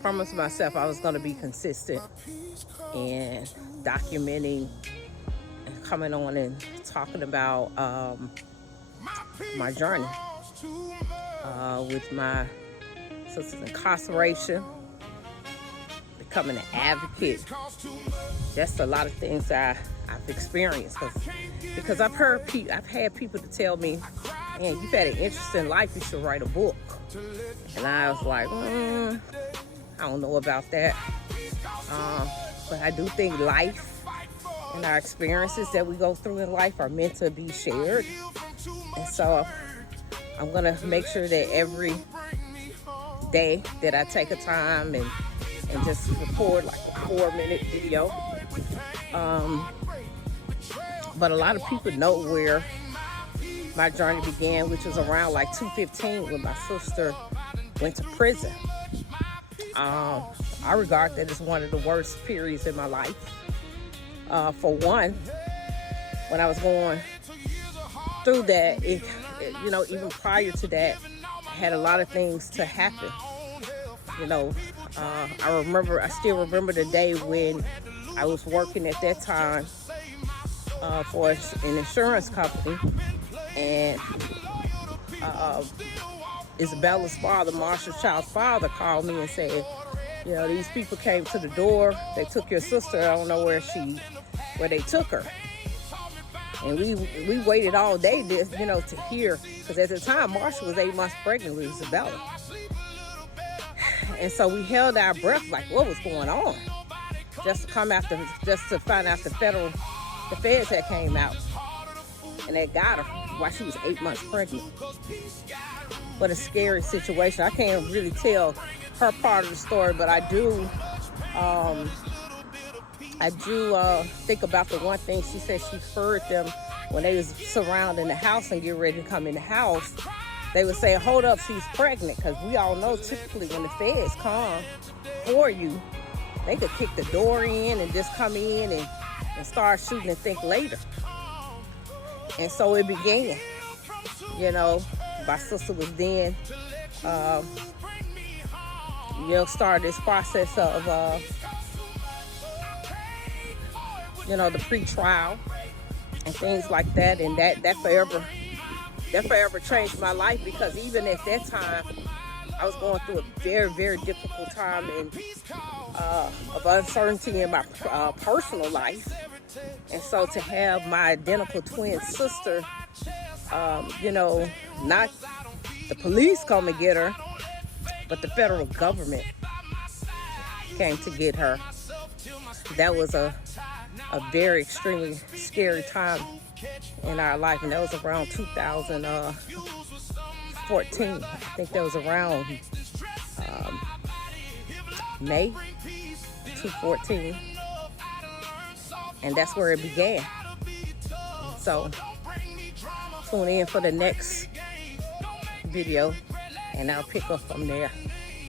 promised myself I was going to be consistent in documenting and coming on and talking about my journey with my sister's incarceration, becoming an advocate. Just a lot of things that I've experienced because I've had people to tell me, man, you've had an interesting life, you should write a book. And I was like, I don't know about that. But I do think life and our experiences that we go through in life are meant to be shared. And so I'm gonna make sure that every day that I take a time and just record like a 4-minute video. But a lot of people know where my journey began, which was around like 2015 when my sister went to prison. I regard that as one of the worst periods in my life. For one, when I was going through that, even prior to that, I had a lot of things to happen. I still remember the day when I was working at that time for an insurance company, and Isabella's father, Marshall Child's father, called me and said, these people came to the door, they took your sister, I don't know where they took her. And we waited all day to hear, because at the time Marshall was 8 months pregnant with Isabella. And so we held our breath like, what was going on? Just to find out the feds had came out and they got her while she was 8 months pregnant. What a scary situation. I can't really tell her part of the story, but I do think about the one thing she said she heard them when they was surrounding the house and getting ready to come in the house. They would say, hold up, she's pregnant, because we all know typically when the feds come for you, they could kick the door in and just come in and start shooting and think later. And so it began. My sister was then, started this process of, the pre-trial and things like that. And that forever changed my life, because even at that time, I was going through a very, very difficult time of uncertainty in my personal life. And so to have my identical twin sister, not the police come and get her, but the federal government came to get her. That was a very extremely scary time in our life, and that was around 2014. I think that was around May 2014, and that's where it began. So tune in for the next video, and I'll pick up from there.